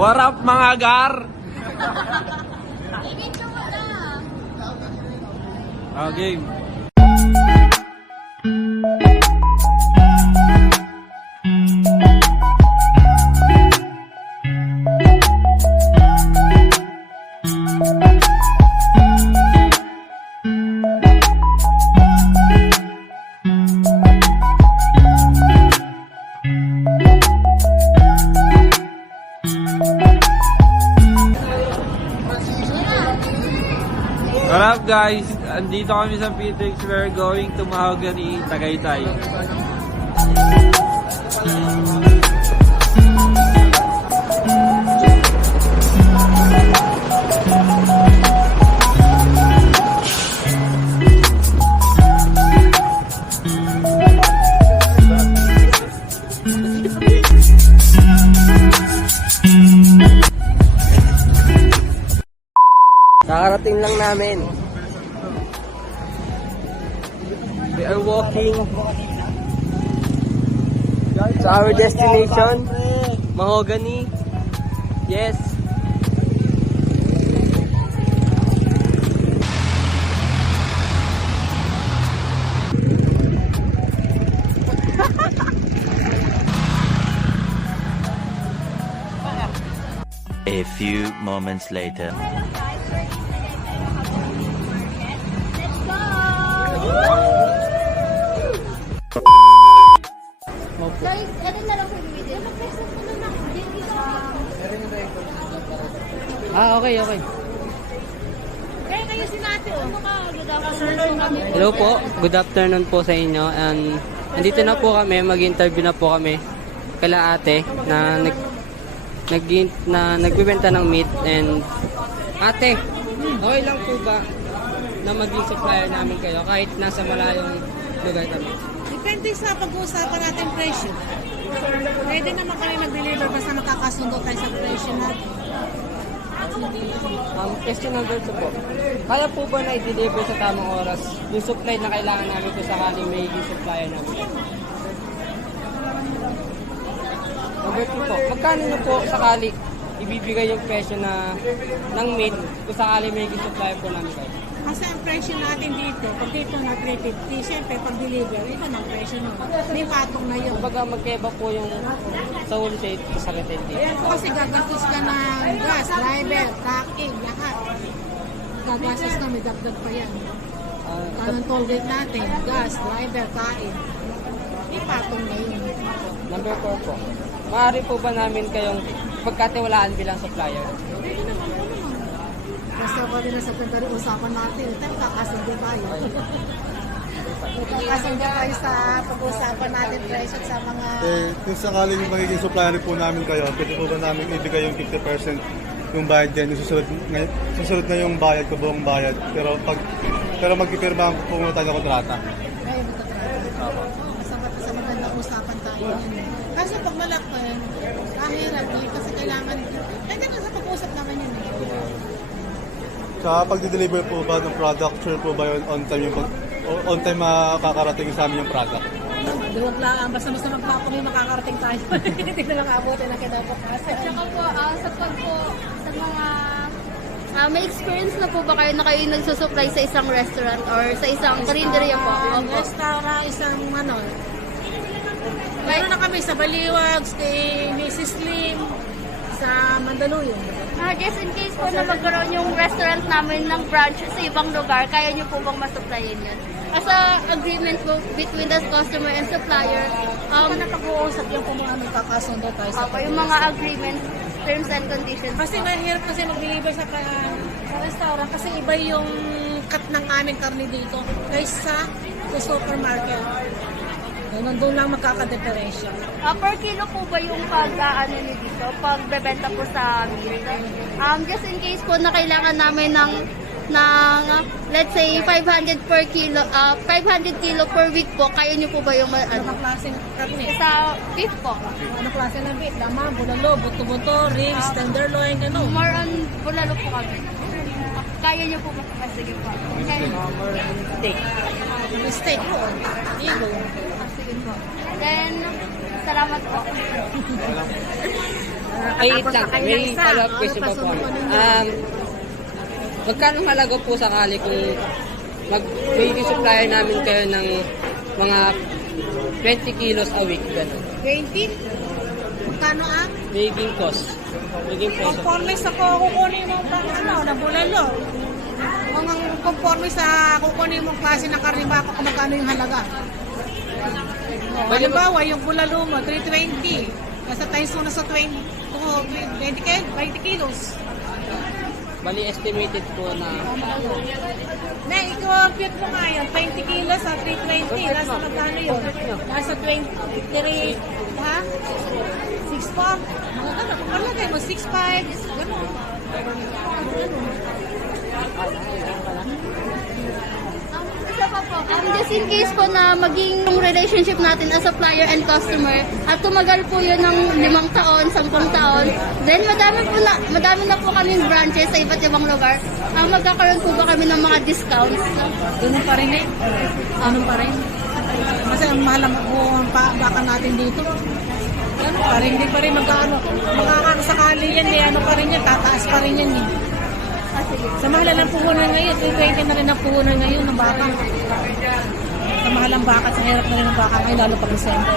What up mga gar? Game. What up guys? Andito kami sa Pitex. We're going to Mahogany, Tagaytay. Nakarating lang namin. We are walking to our destination, Mahogany. Yes. A few moments later. Guys, ano na lang po yung video? Okay. Kaya kayo si Nati, oh. Hello po. Good afternoon po sa inyo. And nandito na po kami, mag-interview na po kami kala ate na nagbebenta ng meat. And ate, okay lang po ba na maging supplier namin kayo kahit nasa malayong lugar kami? Depende sa pag-uusapan natin presyo. Pwede naman kami mag-deliver basta makakasundo tayo sa presyo natin. Question number 2 po. Kaya po ba na i-deliver sa tamang oras yung supply na kailangan namin kung sakaling may supplier namin? Number 2 po. Magkano na po sakali ibibigay yung presyo ng meat kung sakaling may supplier po namin kayo? Kasi ang presyo natin dito, pag dito na 350, siyempre pag deliver, iba ng presyo nun. May patong na yun. Kumbaga magkaiba po yung sa wholesale sa retail dito. Kasi gagastos ka ng gas, driver, tracking, lahat. Gagastos na, may dagdag pa yan. Kanang toll gate natin, gas, driver, kain. May patong na yun. Number 4 po. Maaari po ba namin kayong pagkatiwalaan bilang supplier? Basta pa rin sa secondary usapan natin, tayo kakasundo tayo. Kakasundo tayo sa pag-usapan natin presyo sa mga... Kung sakaling magiging supplier po namin kayo, pwede po ba namin ibigay yung 50% yung bayad dyan, yung susunod na yung bayad ko, buong bayad. Pero magpipirmahan po muna tayo ng kontrata. Ay, sa magandang usapan tayo. Kaso pag malaki, kahirap eh, kasi kailangan... Pwede na sa pag-usap naman yun eh. Sa pag-deliver po ba ng product, sure po ba yun on time makakarating sa amin yung product? Duwag lang, basta magpapamay makakarating tayo. Hindi na lang abutin na kinabukas. At saka po, sa mga... may experience na po ba kayo na kayo nagsusupply sa isang restaurant or sa isang karinderya po? Restaurant, isang ano. Meron na kami sa Baliwag, kay Mrs. Lim, sa Mandaluyong. Just in case po na magkaroon yung restaurant namin ng branch sa ibang lugar, kaya nyo po bang masupplyin yun? As a agreement po between the customer and supplier, Na pag-uusap yung kung ano kakasundo tayo sa yung mga agreements, terms and conditions. Kasi mahirap kasi mag-deliver sa restaurant kasi iba yung cut ng aming karne dito kaysa sa supermarket. Nandun lang magkakadeferensya. Per kilo po ba yung pag-ano nyo dito? Pag-bebenta po sa meat? Just in case po na kailangan namin ng let's say 500 per kilo, 500 kilo per week po, kaya nyo po ba yung Anong klaseng karne? sa beef po? Anong klase ng beef? Lama, bulalo, buto-buto, ribs, tenderloin, ano? More on bulalo po kami. Kaya nyo po ba? Sige po. Okay. Steak po. Ilo. Sige po. Then, salamat po. Ay, lang. May follow-up question pa po. Magkano halaga po sakali kung magiging supplier namin kayo ng mga 20 kilos a week, gano'n? 20? Magkano ang? Magiging cost. Magiging presyo. Conforme sa kukunin mo bang na bulalo. Kung ang conforme sa kukunin mong klase ng karnibako, kung magkano yung halaga. Halimbawa, yung bulalo mo, 320. Nasa times mo na sa 20 kilos. Bali, estimated po na May i-compute mo nga yun, 20 kilos sa 320. Nasa magkano yun? Nasa 23, ha? 6.4? Mga gano'n. Kung malagay mo, 6.5. Gano'n. Isa pa po, just in case po na maging yung relationship natin as supplier and customer at tumagal po yun ng 5 taon, 10 taon, then madami na po kaming branches sa iba't ibang lugar. Magkakaroon po ba kami ng mga discounts? Ganun pa rin eh. Ganun pa rin. Kasi ang mahal ang baka natin dito. Ganun pa rin. Hindi pa rin magkano. Makakasakali yan eh. Ano pa rin yan. Tataas pa rin yan eh. Sa mahal ng puhunan ngayon. 320 na rin ang puhunan ngayon ng baka. Sa mahal ang baka. Sa hirap na rin ang baka ngayon. Lalo pag December.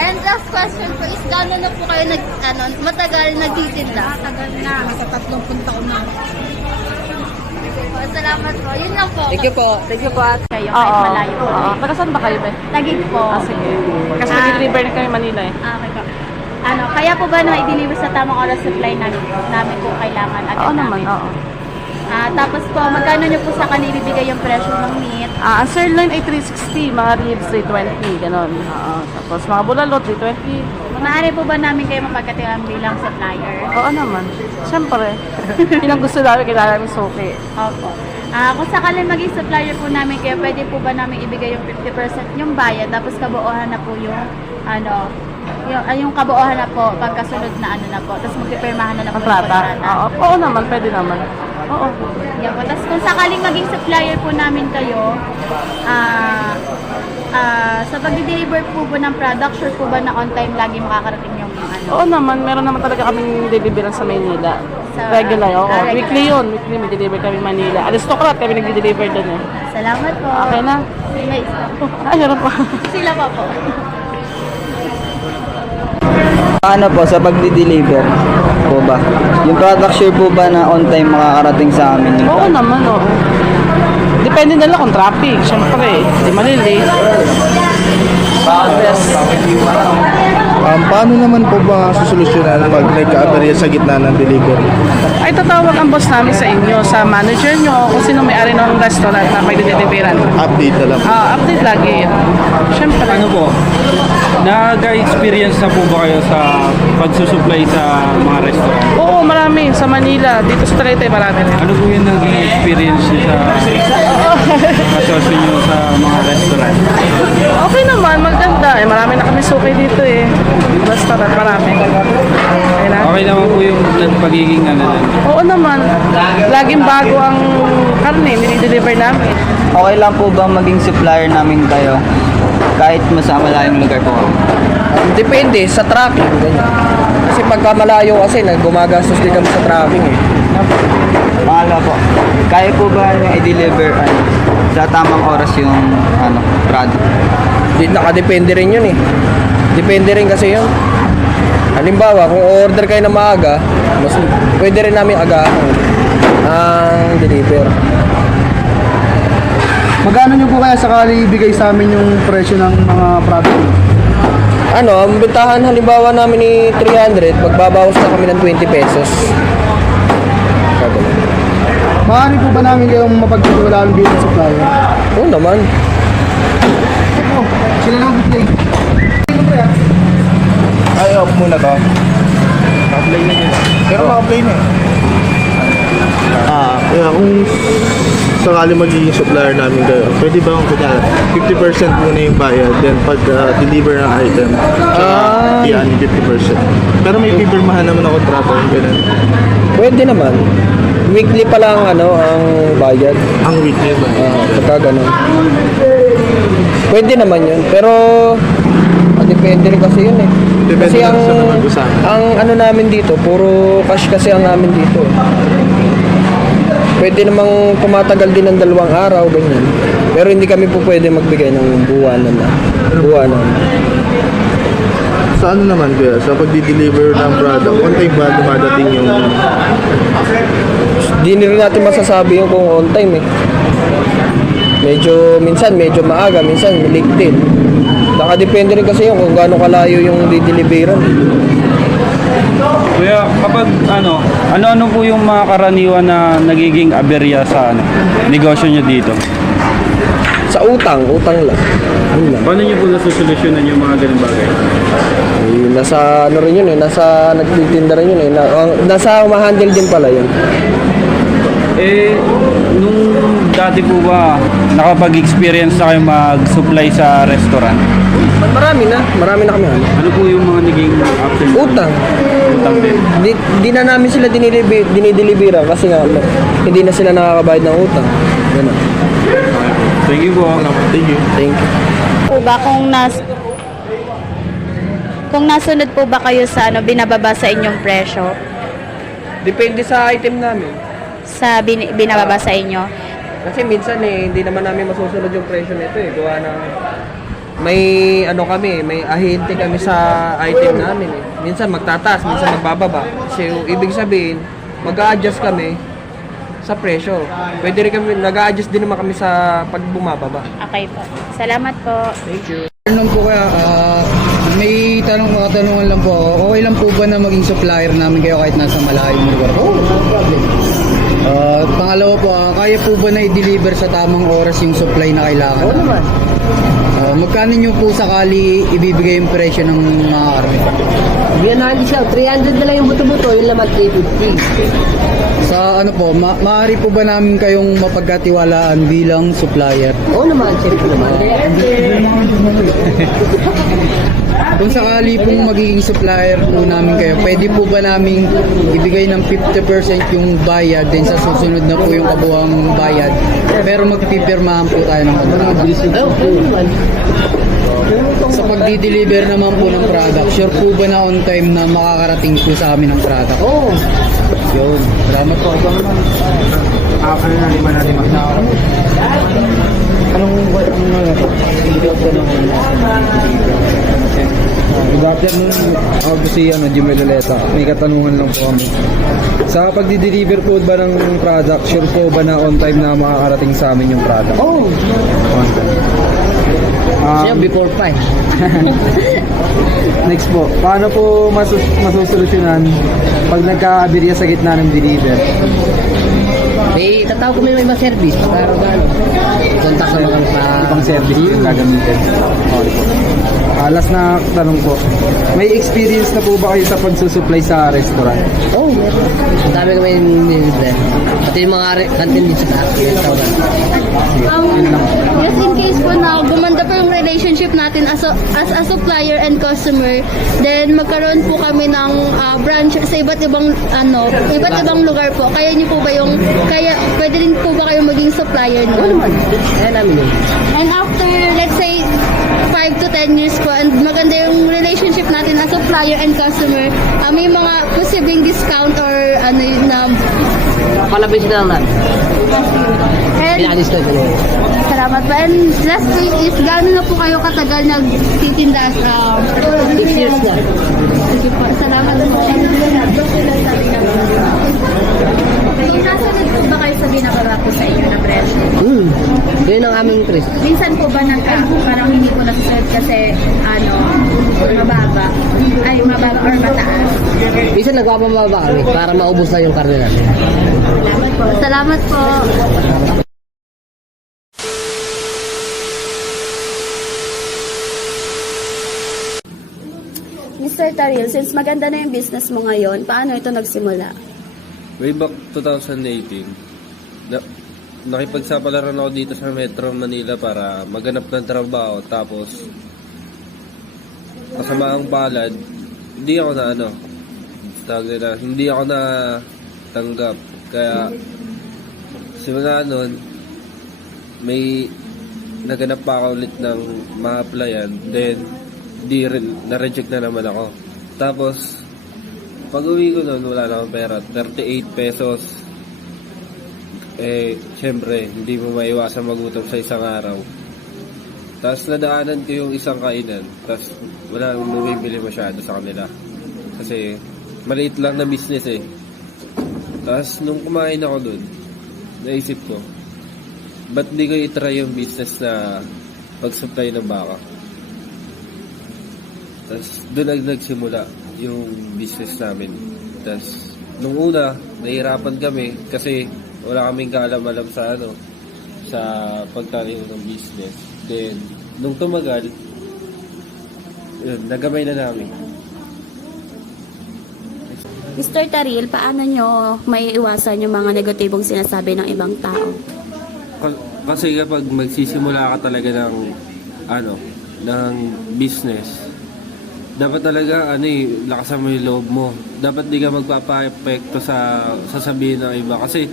And last question po is, gano'n na po kayo matagal nagtitinda? Matagal na. Nasa 30 taon na. Salamat po. Yun lang po. Thank you po. Thank you po. Kayo, kahit malayo po. Taga saan ba kayo, be? Tagig po. Sige. Kasi nag-deliver na kami Manila eh. Okay po. Kaya po ba na i-deliver sa tamang oras supply namin kung kailangan agad Oo namin? naman, oo. Tapos po, magkano nyo po sa kanila ibibigay yung presyo ng meat? Ang sirloin ay 360, mga ribs 320, gano'n. Oo. Tapos mga bulalo 320. Maaari po ba namin kayo mapagkatiwaan bilang supplier? Oo naman. Siyempre. Yun ang gusto namin, kailangan namin suki. Opo. Kung sakaling maging supplier po namin kayo, pwede po ba namin ibigay yung 50% yung bayad, tapos kabuuhan na po yung yung kabuuhan na po pagkasunod na na po, tapos magpipirmahan na po yung Kontrata. kontrata. Oo naman, pwede naman. Oo. Yan po. Tapos kung sakaling maging supplier po namin kayo, sa pag-deliver po ng product, sure po ba na on time lagi makakarating yung Oo naman, meron naman talaga kaming deliveran sa Manila. Sa- Regular, oo. regular. Weekly yun. Weekly may deliver kami Manila. Aristocrat kami nag-deliver doon eh. Salamat po. Okay na? Guys, Ay, meron pa. sila pa po. Ano po, sa pagdi-deliver po ba? Yung product share po ba na on time makakarating sa amin? Oo naman, oo. Depende na lang kung traffic. Siyempre, di malilate. Yes. Paano naman po ba susolusyonan pag nagka-aberya sa gitna ng delivery? Ay, tatawag ang boss namin sa inyo, sa manager nyo, kung sino may-ari ng restaurant na pag-deliveran. Update na lang. Update lagi. Siyempre. Ano po? Nag-experience na po ba kayo sa pagsusupply sa mga restaurant? Oo, marami. Sa Manila, dito sa Tagaytay, marami rin. Ano po yung naging experience niyo sa kasosyo niyo sa mga restaurant? Okay naman, maganda. Marami na kami suki dito eh. Restaurant, marami. Okay na? Okay naman po yung pagiging Oo naman. Laging bago ang karne, nilideliver namin. Okay lang po ba maging supplier namin kayo? Kahit masama lang yung lugar po. Depende sa traffic. Ganyan. Kasi pagka malayo kasi, gumagastos din kami sa traffic eh. Pangalawa po, kaya po ba nyo i-deliver sa tamang oras yung product? Nakadepende rin yun eh. Depende rin kasi yun. Halimbawa, kung order kayo na maaga, pwede rin namin agahan ang deliver. Magkano nyo po kaya sakali ibigay sa amin yung presyo ng mga product? Ang bentahan halimbawa namin ni 300, magbabawas na kami ng 20 pesos. Maaari po ba namin kayong mapagtitiwalaan bilang supplier? Oo naman. Sila lang display. Ay, off muna to. Naka-play na yun. Pero naka-play na eh. Kung sakali magiging supplier namin kayo, pwede ba kung 50% muna yung bayad, then pag deliver ng item, yan 50%. Pero may pipirmahan naman na kontrata, yung ganun. Pwede naman. Weekly pa lang ang bayad. Ang weekly ba? Pagka ganun. Pwede naman yun. Pero, depende rin kasi yun eh. Depende Kasi lang sa napag-usapan. ang ano namin dito, puro cash kasi ang namin dito. Pwede namang tumatagal din ng 2 araw, ganyan. Pero hindi kami po pwede magbigay ng buwanan na. Buwanan. Sa ano naman kuya? Sa pagdi-deliver ng product, on time ba dumadating yung... Di rin natin masasabi yung kung on time eh. Minsan medyo maaga, minsan late din. Nakadepende rin kasi yun kung gaano kalayo yung dideliveran. Kuya, kapag ano po yung mga karaniwan na nagiging aberya sa negosyo nyo dito? Sa utang lang. Yun lang. Paano nyo po nasusolusyonan yung mga ganung bagay? Nasa ano rin yun eh, nasa nagtitinda rin yun eh. Nasa ma-handle din pala yun. Nung dati po ba, nakapag-experience na kayo mag-supply sa restaurant? Marami na kami ano. Ano po yung mga naging after? Utang. Utang din. Di na namin sila dinideliveran kasi nga hindi na sila nakakabayad ng utang. Ganun. Thank you po. Thank you. Po ba kung nasunod po ba kayo sa binababa sa inyong presyo? Depende sa item namin. Sa binababa sa inyo? Kasi minsan hindi naman namin masusunod yung presyo nito eh. Gawa ng may may ahente kami sa item namin eh. Minsan magtataas, minsan magbababa. So, ibig sabihin, mag-a-adjust kami sa presyo. Pwede rin kami, nag-a-adjust din naman kami sa pag bumababa. Okay po. Salamat po. Thank you. Ano po kaya, may katanungan lang po ako. Okay lang po ba na maging supplier namin kayo kahit nasa malayong lugar po? Pangalawa po, kaya po ba na i-deliver sa tamang oras yung supply na kailangan? Oo naman. Magkano nyo po sakali ibibigay yung presyo ng mga karne? Bigyan natin siya, 300 na lang yung buto-buto, yun naman 350. Sa ano po, maaari po ba namin kayong mapagkatiwalaan bilang supplier? Oo naman, siyempre naman. Kung sakali pong magiging supplier po namin kayo, pwede po ba namin ibigay ng 50% yung bayad, then sa susunod na po yung kabuang bayad, pero magpipirmahan po tayo ng kontrata? Sa pagdi-deliver naman po ng product, sure po ba na on time na makakarating po sa amin ang product? Oo. Yun, salamat po. Good afternoon, ako po si Jimmy Loleta. May katanungan lang po kami. Sa pagdi-deliver po ba ng product, sure po ba na on time na makakarating sa amin yung product? Oo. On time. Before 5. Next po, paano po masusolusyonan pag nagka-aberya sa gitna ng deliver? May tatawag ko may service para gano'n. Kontak sa mga Ibang service yung gagamitin. Okay po. Last na tanong po, may experience na po ba kayo sa pagsusupply sa restaurant? Oo, meron. Ang dami kami nilibre. Pati yung mga kantin din sa taas. Just in case po na gumanda pa yung relationship natin as a supplier and customer, then magkaroon po kami ng branch sa iba't ibang lugar po. Kaya niyo po ba pwede rin po ba kayo maging supplier Oo nun? naman. Kaya namin yun. And after, let's say, 5 to 10 years po, and maganda yung relationship natin as supplier and customer, may mga posibleng discount or Palabis na lang namin. And, Pinaka-discount ko na. salamat po. And lastly is, gano'n na po kayo katagal nagtitinda? 6 years na. Sige po, salamat po. Nasunod po ba kayo sa binababa po sa inyo na presyo? Yun ang aming tres. Minsan po ba parang hindi po nasusunod kasi mababa or mataas? Minsan nagpapababa kami para maubos na yung karne natin. Salamat po. Salamat po. Mr. Taril, since maganda na yung business mo ngayon, paano ito nagsimula? Way back 2018, nakipagsapalaran ako dito sa Metro Manila para maganap ng trabaho. Tapos, kasamaang palad, hindi ako na tanggap. Kaya, simula nun, may naganap pa ako ulit ng ma-applyan, then na-reject na naman ako. Tapos, pag uwi ko nun, wala na akong pera, 38 pesos. Syempre, hindi mo maiwasan magutom sa isang araw. Tapos nadaanan ko yung isang kainan, tapos wala nang bumibili masyado sa kanila. Kasi maliit lang na business eh. Tapos nung kumain ako dun, naisip ko, ba't di ko i-try yung business na pag-supply ng baka? Tapos dun nagsimula yung business namin. Tapos nung una, nahihirapan kami kasi wala kaming kaalam-alam sa pagtayo ng business. Then, nung tumagal, yun, nagamay na namin. Mr. Taril, paano nyo may iwasan yung mga negatibong sinasabi ng ibang tao? Kasi kapag magsisimula ka talaga ng business, dapat talaga lakasan mo yung loob mo. Dapat di ka magpapa-epekto sa sasabihin ng iba. Kasi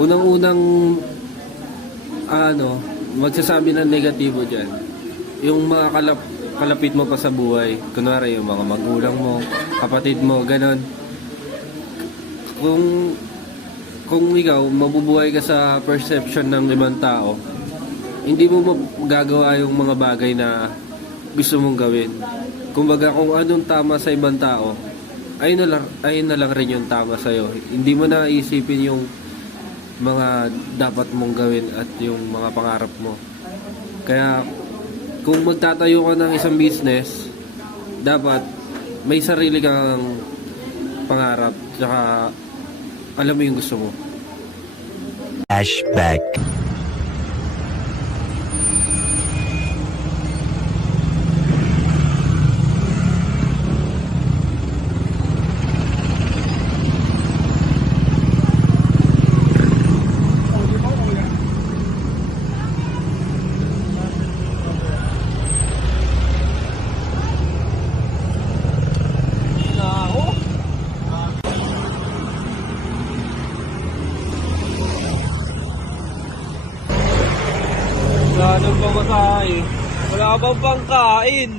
unang-unang magsasabi ng negatibo dyan, yung mga kalapit mo pa sa buhay, kunwari yung mga magulang mo, kapatid mo, ganon. Kung ikaw mabubuhay ka sa perception ng ibang tao, hindi mo magagawa yung mga bagay na gusto mong gawin. Kumbaga, kung anong tama sa ibang tao, ayun na lang rin yung tama sa'yo. Hindi mo na isipin yung mga dapat mong gawin at yung mga pangarap mo. Kaya kung magtatayo ka ng isang business, dapat may sarili kang pangarap, tsaka alam mo yung gusto mo. Flashback. Anong pamasahe? Wala bang pangkain?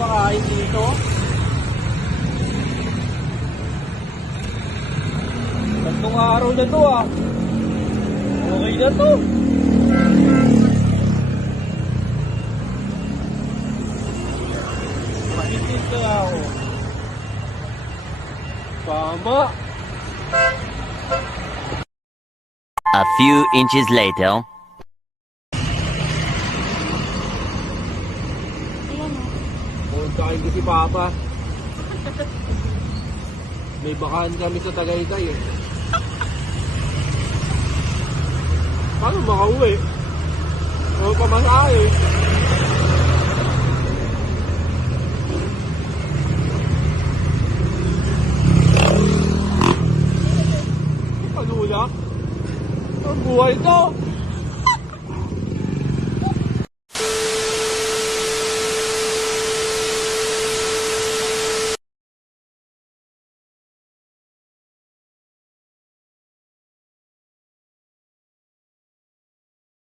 Pakain dito? Tatlong araw na to okay na to. Maitin kaya ako. Tama. A few inches later. Puntakin ko si Papa. May bakahan kami sa Tagaytay eh. Paano makauwi? Ano pamasahe? Ano na? Ang buhay to!